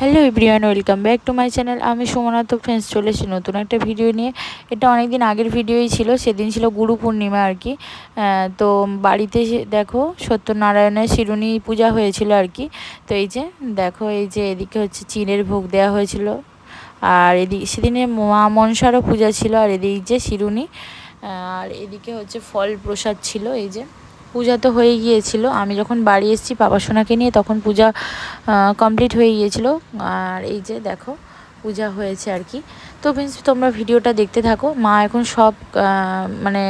Hello everyone, welcome back to my channel. আমি সুমনা। তো friends, চলে এসেছি নতুন একটা ভিডিও নিয়ে। এটা অনেক দিন আগের ভিডিওই ছিল, সেদিন ছিল গুরু পূর্ণিমা আর কি। তো বাড়িতে দেখো সত্যনারায়ণের শিরুনি পূজা হয়েছিল আর কি। তো এই যে দেখো, এই যে এদিকে হচ্ছে চিনের ভোগ দেওয়া হয়েছিল, আর এদিকে সেদিনে মা মনসারও পূজা ছিল, আর এদিকে যে শিরুনি, আর এদিকে হচ্ছে ফল প্রসাদ ছিল। এই যে পূজা তো হয়ে গিয়েছিল, আমি যখন বাড়ি এসেছি পাপা সোনাকে নিয়ে তখন পূজা কমপ্লিট হয়ে গিয়েছিল। আর এই যে দেখো পূজা হয়েছে আর কি। তো ফ্রেন্ডস, তোমরা ভিডিওটা দেখতে থাকো। মা এখন সব মানে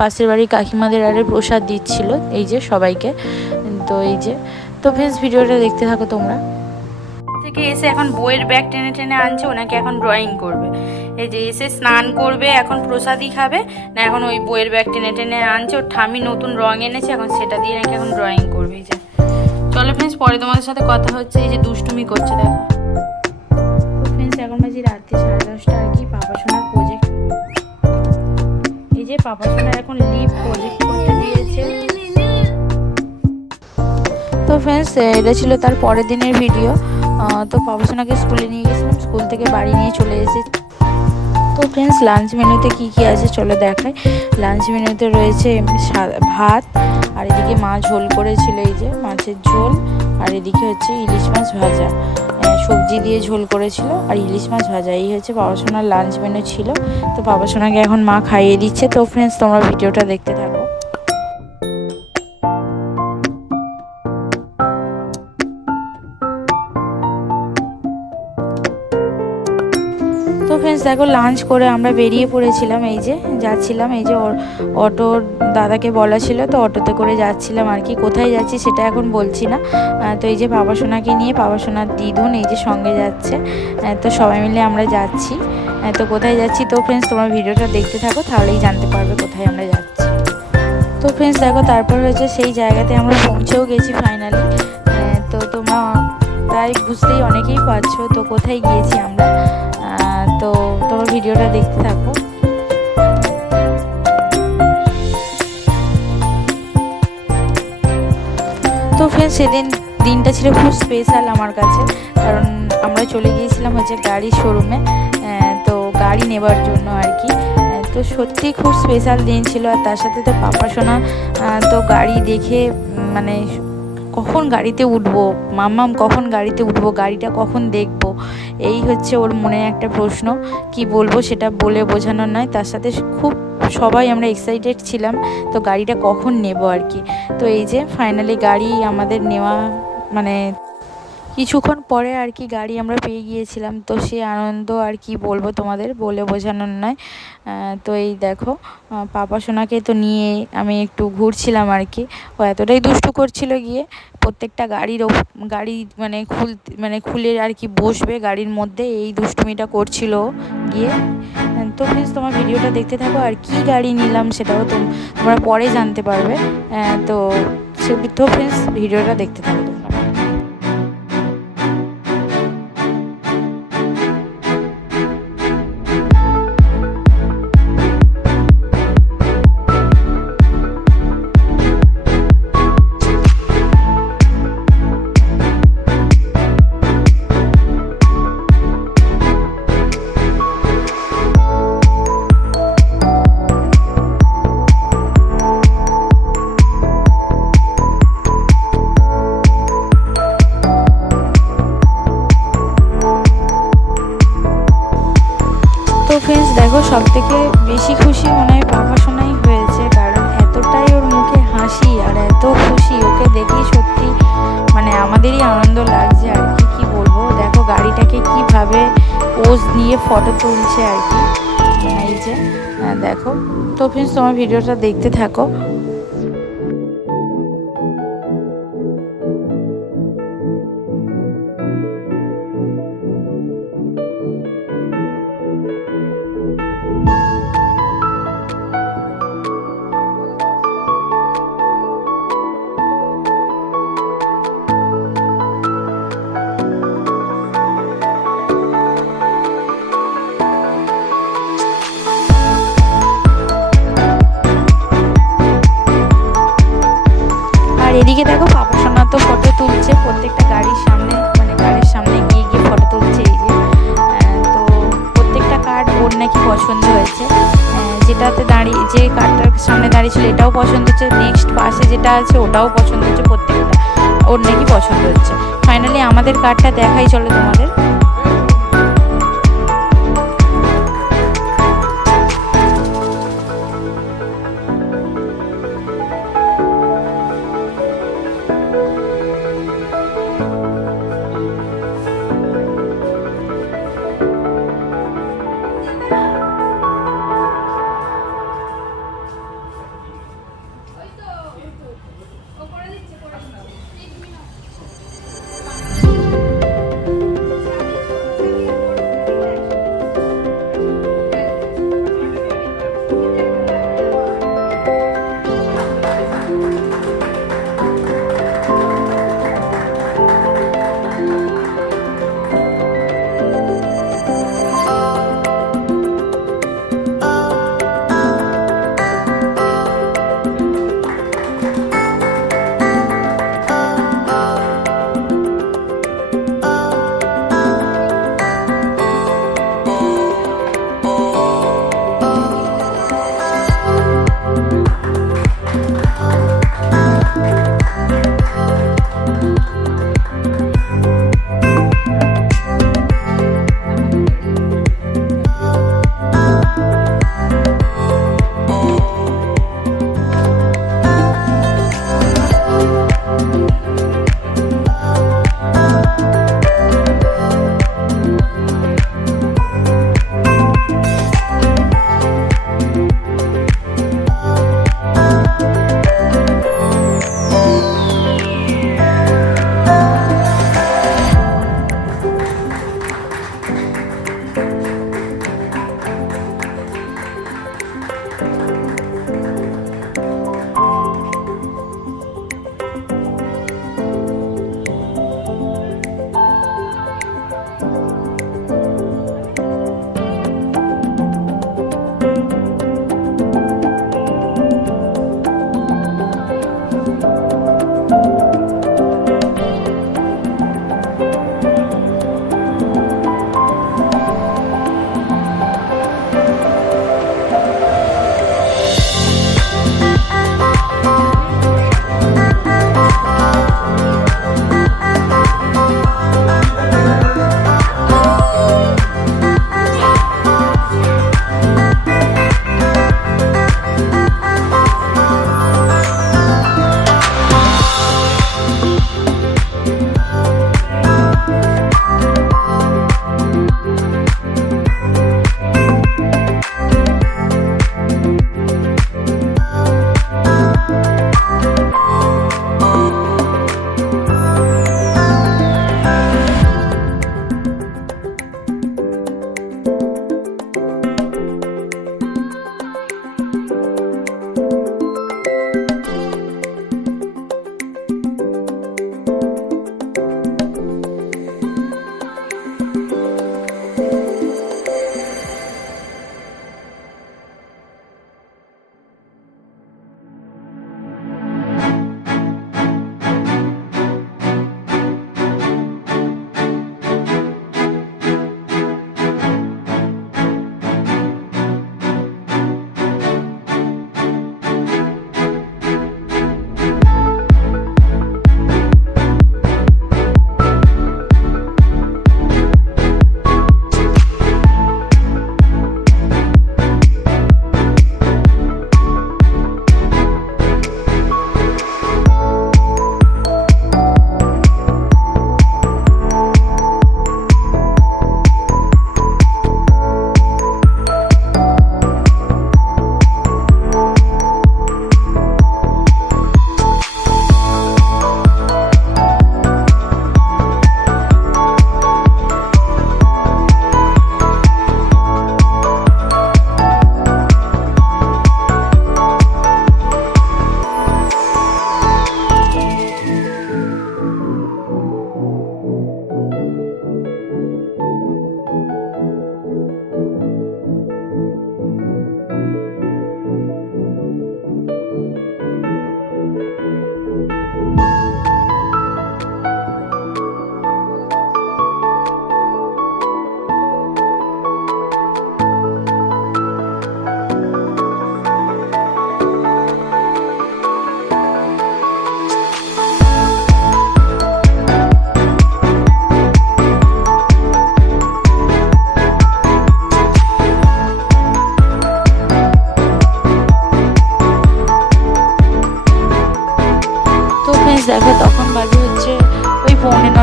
পাশের বাড়ির কাকিমাদের আরে প্রসাদ দিচ্ছিল এই যে সবাইকে। তো এই যে, তো ফ্রেন্ডস ভিডিওটা দেখতে থাকো তোমরা। থেকে এসে এখন বইয়ের ব্যাগ টেনে টেনে আনছে, ওনাকে এখন ড্রয়িং করবে। এই যে এসে স্নান করবে, এখন প্রসাদই খাবে না, এখন ওই বইয়ের ব্যাগ টেনে টেনে আনছে। ওর ঠামি নতুন রং এনেছে, এখন সেটা দিয়ে নাকি এখন ড্রয়িং করবে। এই যে চলো ফ্রেন্ডস, পরে তোমাদের সাথে কথা হচ্ছে। এই যে দুষ্টুমি করছে দেখো। তো ফ্রেন্ডস, এখন বাজে রাত্রি 10:30 আর কি। পাপা সোনার প্রজেক্ট, এই যে পাপা সোনার এখন লিভ প্রজেক্ট করতে দিয়েছে। তো ফ্রেন্ডস, এটা ছিল তার পরের দিনের ভিডিও। তো পাপা সোনাকে স্কুলে নিয়ে গেছিলাম, স্কুল থেকে বাড়ি নিয়ে চলে এসেছি। তো ফ্রেন্ডস, লাঞ্চ মেনুতে কি কি আছে চলো দেখাই। লাঞ্চ মেনুতে রয়েছে ভাত, আর এদিকে মা ঝোল করেছিল, এই যে মাছের ঝোল, আর এদিকে হচ্ছে ইলিশ মাছ ভাজা, সবজি দিয়ে ঝোল করেছিল, আর ইলিশ মাছ ভাজা। এই হচ্ছে বাবা সোনার লাঞ্চ মেনু ছিল। তো বাবা সোনাকে এখন মা খাইয়ে দিচ্ছে। তো ফ্রেন্ডস, তোমরা ভিডিওটা দেখতে থাকো। তো ফ্রেন্ডস দেখো, লাঞ্চ করে আমরা বেরিয়ে পড়েছিলাম, এই যে যাচ্ছিলাম। এই যে অটোর দাদাকে বলা ছিল, তো অটোতে করে যাচ্ছিলাম আর কি। কোথায় যাচ্ছি সেটা এখন বলছি না। তো এই যে বাবা সোনাকে নিয়ে, বাবা সোনার দিদুন এই যে সঙ্গে যাচ্ছে। তো সবাই মিলে আমরা যাচ্ছি। তো কোথায় যাচ্ছি, তো ফ্রেন্ডস তোমরা ভিডিওটা দেখতে থাকো, তাহলেই জানতে পারবে কোথায় আমরা যাচ্ছি। তো ফ্রেন্ডস দেখো, তারপর হচ্ছে সেই জায়গাতে আমরা পৌঁছেও গেছি ফাইনালি। তো তোমরা প্রায় বুঝতেই অনেকেই পারছো তো কোথায় গিয়েছি আমরা। তো তোমার ভিডিওটা দেখতে থাকো। তো ফ্রেন্ডস, সেদিন দিনটা ছিল খুব স্পেশাল আমার কাছে, কারণ আমরা চলে গিয়েছিলাম হচ্ছে গাড়ির শোরুমে, তো গাড়ি নেবার জন্য আর কি। তো সত্যি খুব স্পেশাল দিন ছিল। আর তার সাথে তো পাপা সোনা তো গাড়ি দেখে মানে কখন গাড়িতে উঠবো, মাম্মাম কখন গাড়িতে উঠবো, গাড়িটা কখন দেখবো, এই হচ্ছে ওর মনে একটা প্রশ্ন। কি বলবো সেটা বলে বোঝানোর নয়। তার সাথে খুব সবাই আমরা এক্সাইটেড ছিলাম তো গাড়িটা কখন নেব আর কি। তো এই যে ফাইনালি গাড়ি আমাদের নেওয়া, মানে কিছুক্ষণ পরে আর কি গাড়ি আমরা পেয়ে গিয়েছিলাম। তো সে আনন্দ আর কি বলবো, তোমাদের বলে বোঝানোর নয়। তো এই দেখো, পাপা সোনাকে তো নিয়ে আমি একটু ঘুরছিলাম আর কি। ও এতটাই দুষ্টু করছিল গিয়ে, প্রত্যেকটা গাড়ি মানে খুলে আর কি বসবে গাড়ির মধ্যে, এই দুষ্টুমিটা করছিল গিয়ে। তো প্লিজ তোমার ভিডিওটা দেখতে থাকো, আর কি গাড়ি নিলাম সেটাও তোমরা পরে জানতে পারবে। তো ফ্রেন্ডস, ভিডিওটা দেখতে থাকো তোমরা। তো ফ্রেন্ডস দেখো, সব থেকে বেশি খুশি মনে হয় পাপা সোনাই হয়েছে, কারণ এতটাই ওর মুখে হাসি আর এত খুশি, ওকে দেখেই সত্যি মানে আমাদেরই আনন্দ লাগছে আর কি। কি বলবো, দেখো গাড়িটাকে কিভাবে পোজ নিয়ে ফটো তুলছে আর কি। এই যে দেখো। তো ফ্রেন্ডস, তোমার ভিডিওটা দেখতে থাকো। আর এদিকে দেখো, পাপা সোনা তো ফটো তুলছে প্রত্যেকটা গাড়ির সামনে, মানে গাড়ির সামনে দাঁড়িয়ে ছিল এটাও পছন্দ হচ্ছে, নেক্সট পাশে যেটা আছে ওটাও পছন্দ হচ্ছে, প্রত্যেকটা ওর নাকি পছন্দ হচ্ছে। ফাইনালি আমাদের কার্ডটা দেখাই চলো তোমাদের।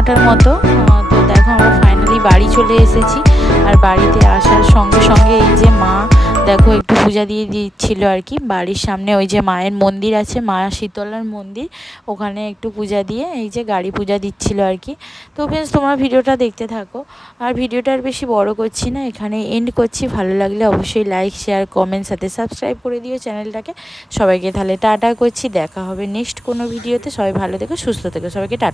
9টার মতো। তো দেখো আমরা ফাইনালি বাড়ি চলে এসেছি। আর বাড়িতে আসার সঙ্গে সঙ্গে এই যে মা দেখো একটু পূজা দিয়ে দিচ্ছিলো আর কি। বাড়ির সামনে ওই যে মায়ের মন্দির আছে, মা শীতলার মন্দির, ওখানে একটু পূজা দিয়ে এই যে গাড়ি পূজা দিচ্ছিলো আর কি। তো ফ্রেন্ডস তোমরা ভিডিওটা দেখতে থাকো। আর ভিডিওটা আর বেশি বড় করছি না, এখানে এন্ড করছি। ভালো লাগলে অবশ্যই লাইক শেয়ার কমেন্ট সাথে সাবস্ক্রাইব করে দিও চ্যানেলটাকে। সবাইকে তাহলে টাটা করছি, দেখা হবে নেক্সট কোনো ভিডিওতে। সবাই ভালো থেকো, সুস্থ থেকো, সবাইকে টাটা।